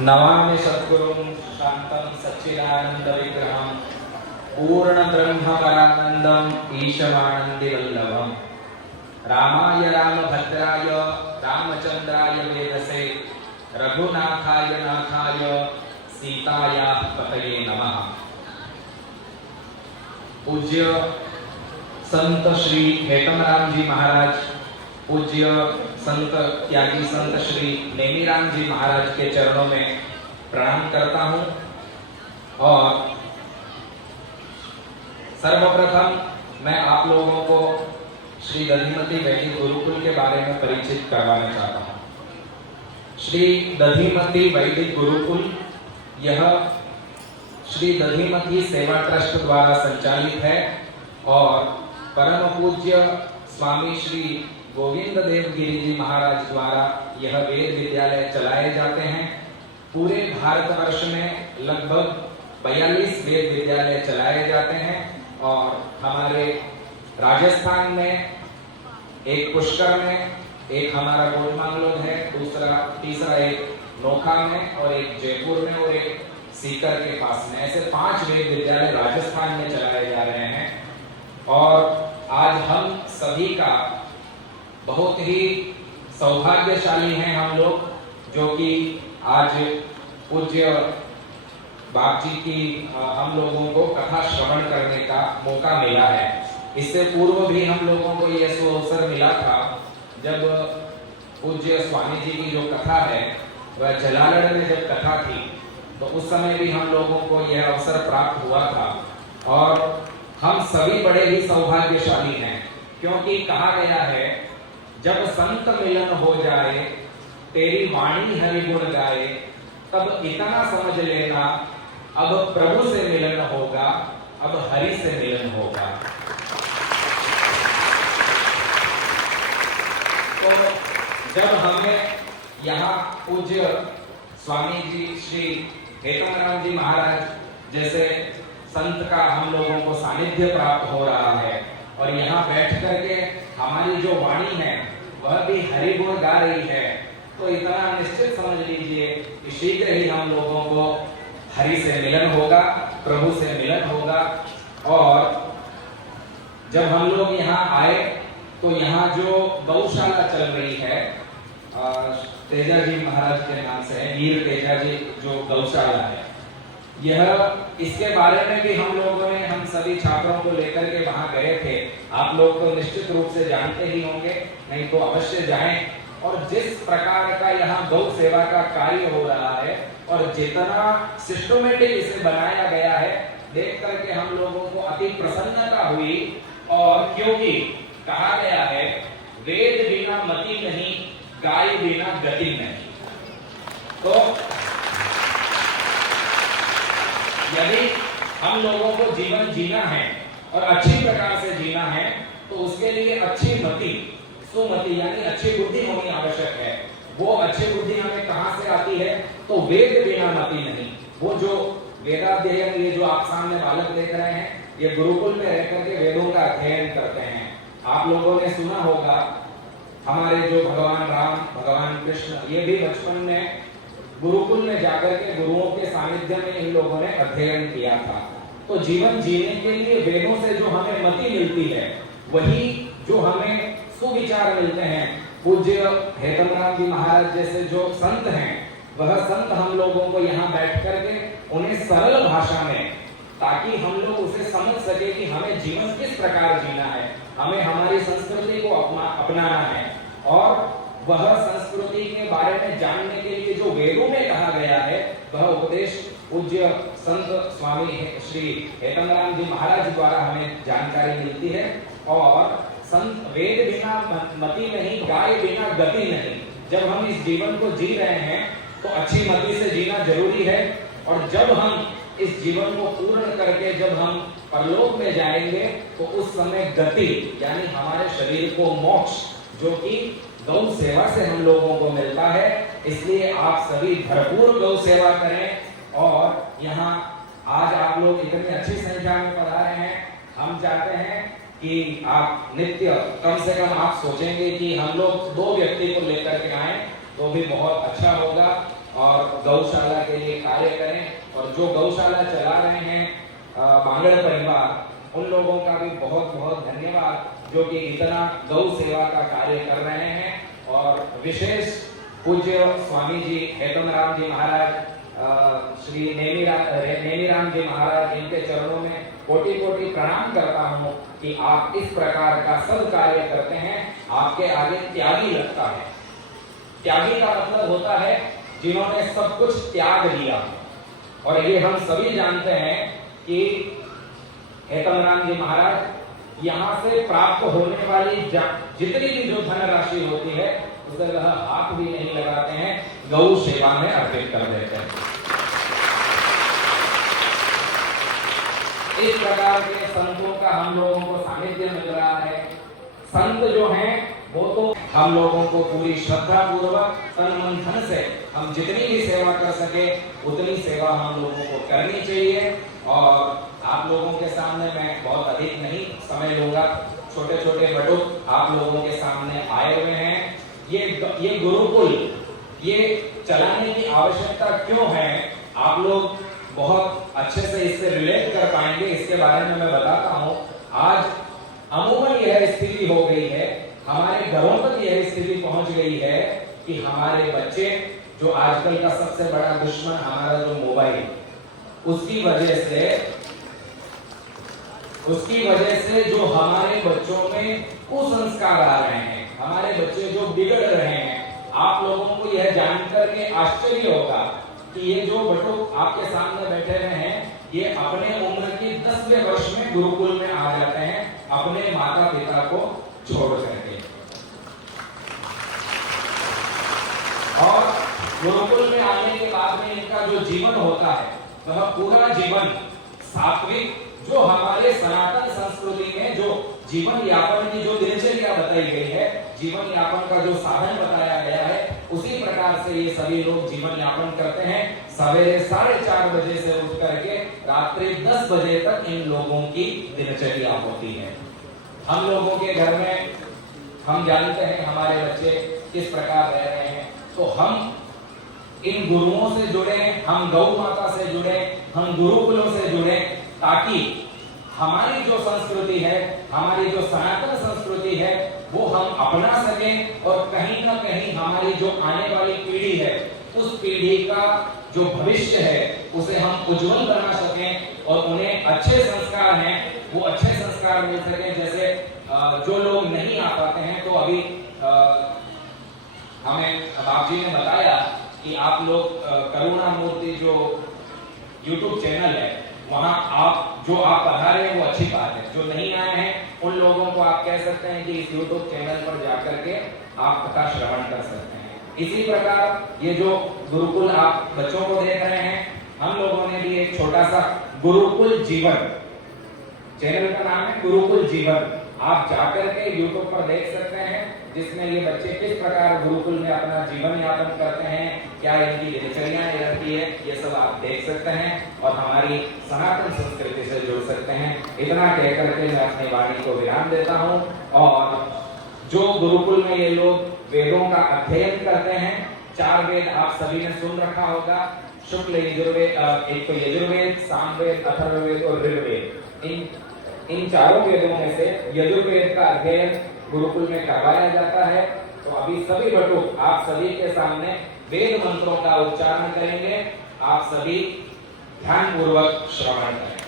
नमामि सद्गुरुं शान्तं सच्चिदानन्दविग्रहं पूर्णब्रह्मपरानन्दम् ईशमानन्दिवल्लभम् रामाय रामभद्राय रामचन्द्राय वेदसे रघुनाथाय नाथाय सीतायाः पतये नमः। पूज्य संत श्री हेतमराम जी महाराज, पूज्य संत त्यागी संत श्री नेमीराम जी महाराज के चरणों में प्रणाम करता हूं और सर्वप्रथम मैं आप लोगों को श्री दधिमती वैदिक गुरुकुल के बारे में परिचित करवाना चाहता हूं। श्री दधिमती वैदिक गुरुकुल यह श्री दधिमती सेवा ट्रस्ट द्वारा संचालित है और परम पूज्य स्वामी श्री गोविंद देव गिरी जी महाराज द्वारा यह वेद विद्यालय चलाए जाते हैं। पूरे भारतवर्ष में लगभग 42 वेद विद्यालय चलाए जाते हैं और हमारे राजस्थान में एक पुष्कर में, एक हमारा कोटमांगलोद है, तीसरा एक नोखा में और एक जयपुर में और एक सीकर के पास में, ऐसे 5 वेद विद्यालय राजस्थान में चलाए जा रहे हैं। और आज हम सभी का बहुत ही सौभाग्यशाली हैं हम लोग, जो कि आज पूज्य बाप जी की हम लोगों को कथा श्रवण करने का मौका मिला है। इससे पूर्व भी हम लोगों को यह अवसर मिला था जब पूज्य स्वामी जी की जो कथा है वह जलालड़ में जब कथा थी, तो उस समय भी हम लोगों को यह अवसर प्राप्त हुआ था। और हम सभी बड़े ही सौभाग्यशाली हैं, क्योंकि कहा गया है जब संत मिलन हो जाए तेरी वाणी हरि गुण गाए, तब इतना समझ लेना अब प्रभु से मिलन होगा, अब हरि से मिलन होगा। तो जब हमें यहाँ पूज्य स्वामी जी श्री हेतमराम जी महाराज जैसे संत का हम लोगों को सानिध्य प्राप्त हो रहा है और यहाँ बैठ करके हमारी जो वाणी है वह भी हरि गुण गा रही है, तो इतना निश्चित समझ लीजिए कि शीघ्र ही हम लोगों को हरि से मिलन होगा, प्रभु से मिलन होगा। और जब हम लोग यहाँ आए तो यहाँ जो गौशाला चल रही है तेजा जी महाराज के नाम से है, वीर तेजा जी जो गौशाला है, यह इसके बारे में भी हम लोगों ने, हम सभी छात्रों को लेकर के वहां गए थे। आप लोग तो निश्चित रूप से जानते ही होंगे, नहीं तो अवश्य जाएं। और जिस प्रकार का यहाँ गौ सेवा का कार्य हो रहा है और जितना सिस्टमेटिक इसे बनाया गया है, देख करके हम लोगों को अति प्रसन्नता हुई। और क्योंकि कहा गया है वेद बिना मति नहीं, गाय बिना गति नहीं, तो यदि हम लोगों को जीवन जीना है और अच्छी प्रकार से जीना है तो उसके लिए अच्छी मति, सुमति यानी अच्छी बुद्धि होनी आवश्यक है। वो अच्छी बुद्धि हमें कहां से आती है? तो वेद बिना मति नहीं। वो जो वेदाध्ययन, ये जो आप सामने बालक देख रहे हैं, ये गुरुकुल में रह करके वेदों का अध्ययन करते हैं। आप लोगों ने सुना होगा हमारे जो भगवान राम, भगवान कृष्ण, ये भी बचपन में गुरुकुल में जाकर के गुरुओं के सानिध्य में इन लोगों ने अध्ययन किया था। तो जीवन जीने के लिए वेदों से जो हमें मति मिलती है, वही जो हमें सुविचार मिलते हैं, पूज्य हेतमराम जी महाराज जैसे जो संत हैं, वह संत हम लोगों को यहाँ बैठ करके उन्हें सरल भाषा में, ताकि हम लोग उसे समझ सके कि हमें जीवन किस प्रकार जीना है, हमें हमारी संस्कृति को अपनाना है। और वह संस्कृति के बारे में जानने के लिए जो वेदों में कहा गया है, वह उपदेश पूज्य संत स्वामी श्री हेतमराम जी महाराज द्वारा हमें जानकारी मिलती है। और संत वेद बिना मति नहीं, गाय बिना गति नहीं। जब हम इस जीवन को जी रहे हैं तो अच्छी मति से जीना जरूरी है। और जब हम इस जीवन को पूर्ण करके जब हम परलोक में जाएंगे तो उस समय गति यानी हमारे शरीर को मोक्ष, जो कि गौ सेवा से हम लोगों को मिलता है। इसलिए आप सभी भरपूर गौ सेवा करें। और यहाँ आज आप लोग इतनी अच्छी संख्या में पधारे हैं, हम चाहते हैं कि आप नित्य कम से कम आप सोचेंगे कि हम लोग 2 व्यक्ति को लेकर के आए तो भी बहुत अच्छा होगा। और गौशाला के लिए कार्य करें। और जो गौशाला चला रहे हैं बांगड़ परिवार, उन लोगों का भी बहुत बहुत धन्यवाद जो कि इतना गौ सेवा का कार्य कर रहे हैं। और विशेष पूज्य स्वामी जी हेतमराम जी महाराज, श्री नेमीराम जी महाराज, इनके चरणों में कोटि कोटि प्रणाम करता हूँ कि आप इस प्रकार का सब कार्य करते हैं। आपके आगे त्यागी लगता है। त्यागी का मतलब होता है जिन्होंने सब कुछ त्याग दिया। और ये हम सभी जानते हैं कि हेतमराम जी महाराज यहाँ से प्राप्त होने वाली जितनी भी जो धनराशि होती है उसे वह हाथ भी नहीं लगाते हैं, गौ सेवा में अर्पित कर देते हैं। इस प्रकार के संतों का हम लोगों को सानिध्य मिल रहा है। संत जो हैं वो तो हम लोगों को पूरी श्रद्धा पूर्वक तन मन धन से हम जितनी भी सेवा कर सके उतनी सेवा हम लोगों को करनी चाहिए। और आप लोगों के सामने मैं बहुत अधिक नहीं समय लूंगा, छोटे छोटे बटुक आप लोगों के सामने आए हुए हैं। ये गुरुकुल ये चलाने की आवश्यकता क्यों है, आप लोग बहुत अच्छे से इससे रिलेट कर पाएंगे, इसके बारे में मैं बताता हूँ। आज अमूमन यह स्थिति हो गई है, हमारे घरों तक यह स्थिति पहुंच गई है कि हमारे बच्चे, जो आजकल का सबसे बड़ा दुश्मन हमारा जो मोबाइल, उसकी वजह से जो हमारे बच्चों में कुसंस्कार आ रहे हैं, हमारे बच्चे जो बिगड़ रहे हैं। आप लोगों को यह जानकर के आश्चर्य होगा कि ये जो बटुक आपके सामने बैठे हुए हैं, ये अपने उम्र की 10वें वर्ष में गुरुकुल में आ जाते हैं अपने माता पिता को छोड़ करके। और गुरुकुल में आने के बाद में इनका जो जीवन होता है वह पूरा जीवन सात्विक, जो हमारे सनातन संस्कृति में जो जीवन यापन की जो दिनचर्या बताई गई है, जीवन यापन का जो साधन बताया गया है, उसी प्रकार से ये सभी लोग जीवन यापन करते हैं। सवेरे 4:30 बजे से उठ करके रात्रि 10 बजे तक इन लोगों की दिनचर्या होती है। हम लोगों के घर में हम जानते हैं हमारे बच्चे किस प्रकार रह रहे हैं, तो हम इन गुरुओं से जुड़े, हम गौ माता से जुड़े, हम गुरुकुलों से जुड़े, ताकि हमारी जो संस्कृति है, हमारी जो सनातन संस्कृति है, वो हम अपना सकें और कहीं ना कहीं हमारी जो आने वाली पीढ़ी है, उस पीढ़ी का जो भविष्य है उसे हम उज्जवल बना सकें और उन्हें अच्छे संस्कार हैं वो अच्छे संस्कार मिल सके। जैसे जो लोग नहीं आ पाते हैं, तो अभी हमें बाप जी ने बताया कि आप लोग करुणा मूर्ति जो YouTube चैनल है, वहां आप पधारे हैं वो अच्छी बात है। जो नहीं आए हैं उन लोगों को आप कह सकते हैं कि इस YouTube चैनल पर जाकर के आप कथा श्रवण कर सकते हैं। इसी प्रकार ये जो गुरुकुल आप बच्चों को देख रहे हैं, हम लोगों ने भी एक छोटा सा गुरुकुल जीवन, चैनल का नाम है गुरुकुल जीवन, आप जाकर के YouTube पर देख सकते हैं, जिसमें ये बच्चे किस प्रकार गुरुकुल में अपना जीवन यापन करते हैं, क्या इनकी दिनचर्या रहती है, ये सब आप देख सकते हैं और हमारी सनातन संस्कृति से जुड़ सकते हैं। इतना कहकर के मैं अपनी वाणी को विराम देता हूँ। और जो गुरुकुल में ये लोग वेदों का अध्ययन करते हैं, 4 वेद आप सभी ने सुन रखा होगा, शुक्ल यजुर्वेद, एक तो यजुर्वेद, सामवेद, अथर्ववेद और ऋग्वेद। इन चारों वेदों में से यजुर्वेद का अध्ययन गुरुकुल में करवाया जाता है। तो अभी सभी बटुक आप सभी के सामने वेद मंत्रों का उच्चारण करेंगे, आप सभी ध्यान पूर्वक श्रवण करें।